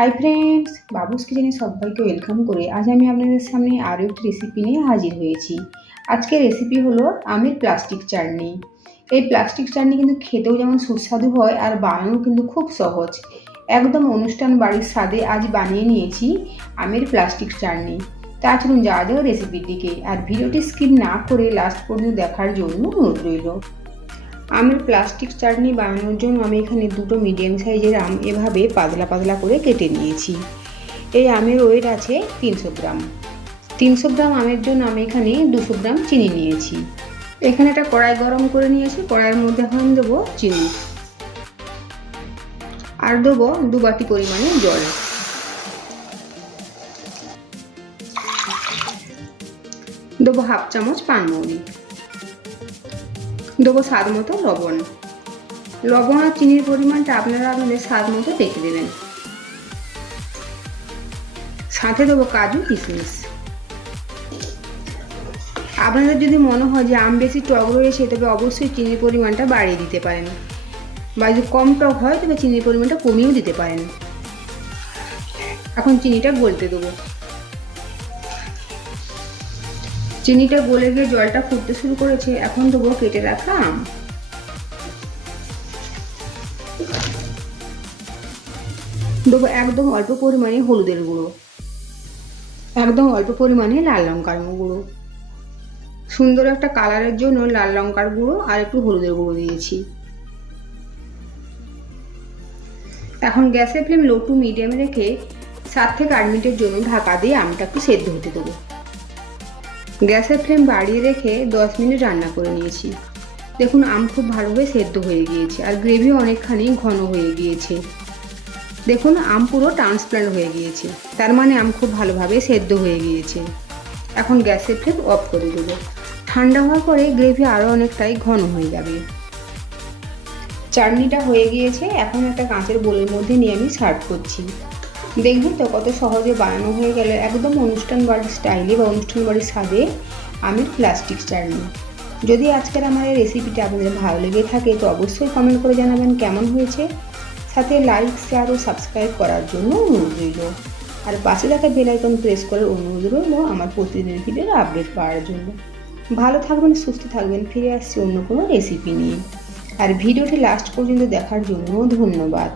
Hi friends, বাবুস কিচেনে সবাইকে welcome করে আজ আমি আপনাদের সামনে আরও একটি রেসিপি নিয়ে হাজির হয়েছি। আজকের রেসিপি হলো আমের প্লাস্টিক চাটনি। এই প্লাস্টিক চাটনি কিন্তু খেতেও যেমন সুস্বাদু হয় আর বানানো কিন্তু খুব সহজ। একদম অনুষ্ঠান বাড়ির স্বাদে আজ বানিয়ে নিয়েছি আমের প্লাস্টিক চাটনি। তা চলুন যাওয়া যাক রেসিপির দিকে, আর ভিডিওটি স্কিপ না করে লাস্ট পর্যন্ত দেখার জন্য অনুরোধ রইল। আমের প্লাস্টিক চাটনি বানানোর জন্য আমি এখানে দুটো মিডিয়াম সাইজের আম এভাবে পাতলা পাতলা করে কেটে নিয়েছি। এই আমের ওয়েট আছে 300 গ্রাম। 300 গ্রাম আমের জন্য আমি এখানে 200 গ্রাম চিনি নিয়েছি। এখানে একটা কড়াই গরম করে নিয়েছি, কড়াইয়ের মধ্যে এখন দেবো চিনি আর দেবো 2 বাটি পরিমাণে জল। দেবো হাফ চামচ পানমৌরি, দেবো স্বাদ মতো লবণ। লবণ আর চিনির পরিমাণটা আপনারা আপনাদের স্বাদ মতো দেখে দেবেন। সাথে দেবো কাজু কিশমিশ। আপনাদের যদি মনে হয় যে আম বেশি টক রয়েছে তবে অবশ্যই চিনির পরিমাণটা বাড়িয়ে দিতে পারেন, বা যদি কম টক হয় তবে চিনির পরিমাণটা কমিয়েও দিতে পারেন। এখন চিনিটা গলতে দেবো। চিনিটা গলে গিয়ে জলটা ফুটতে শুরু করেছে, এখন দেবো কেটে রাখা আম। দেবো একদম অল্প পরিমাণে হলুদের গুঁড়ো, একদম অল্প পরিমাণে লাল লঙ্কার গুঁড়ো। সুন্দর একটা কালারের জন্য লাল লঙ্কার গুঁড়ো আর একটু হলুদের গুঁড়ো দিয়েছি। এখন গ্যাসের ফ্লেম লো টু মিডিয়ামে রেখে 7 থেকে 8 মিনিটের জন্য ঢাকা দিয়ে আমটা একটু সেদ্ধ হতে দেবো। গ্যাসের ফ্লেম বাড়িয়ে রেখে 10 মিনিট রান্না করে নিয়েছি। দেখুন আম খুব ভালোভাবে সেদ্ধ হয়ে গিয়েছে আর গ্রেভিও অনেকখানি ঘন হয়ে গিয়েছে। দেখুন আম পুরো ট্রান্সপ্লান্ট হয়ে গিয়েছে, তার মানে আম খুব ভালোভাবে সেদ্ধ হয়ে গিয়েছে। এখন গ্যাসের ফ্লেম অফ করে দেবো। ঠান্ডা হওয়ার পরে গ্রেভি আরও অনেকটাই ঘন হয়ে যাবে। চাটনিটা হয়ে গিয়েছে, এখন একটা কাঁচের বোলের মধ্যে নিয়ে আমি সার্ভ করছি। দেখবেন তো কত সহজে বানানো হয়ে গেল একদম অনুষ্ঠান বাড়ির স্টাইলে বা অনুষ্ঠান বাড়ির স্বাদে আমের প্লাস্টিক চাটনি। যদি আজকের আমার এই রেসিপিটা আপনাদের ভালো লেগে থাকে তো অবশ্যই কমেন্ট করে জানাবেন কেমন হয়েছে। সাথে লাইক, শেয়ার ও সাবস্ক্রাইব করার জন্য অনুরোধ রইল। আর পাশে থাকা বেল আইকন প্রেস করার অনুরোধ রইল আমার প্রতিদিনের ভিডিওর আপডেট পাওয়ার জন্য। ভালো থাকবেন, সুস্থ থাকবেন, ফিরে আসছি অন্য কোনো রেসিপি নিয়ে। আর ভিডিওটি লাস্ট পর্যন্ত দেখার জন্য ধন্যবাদ।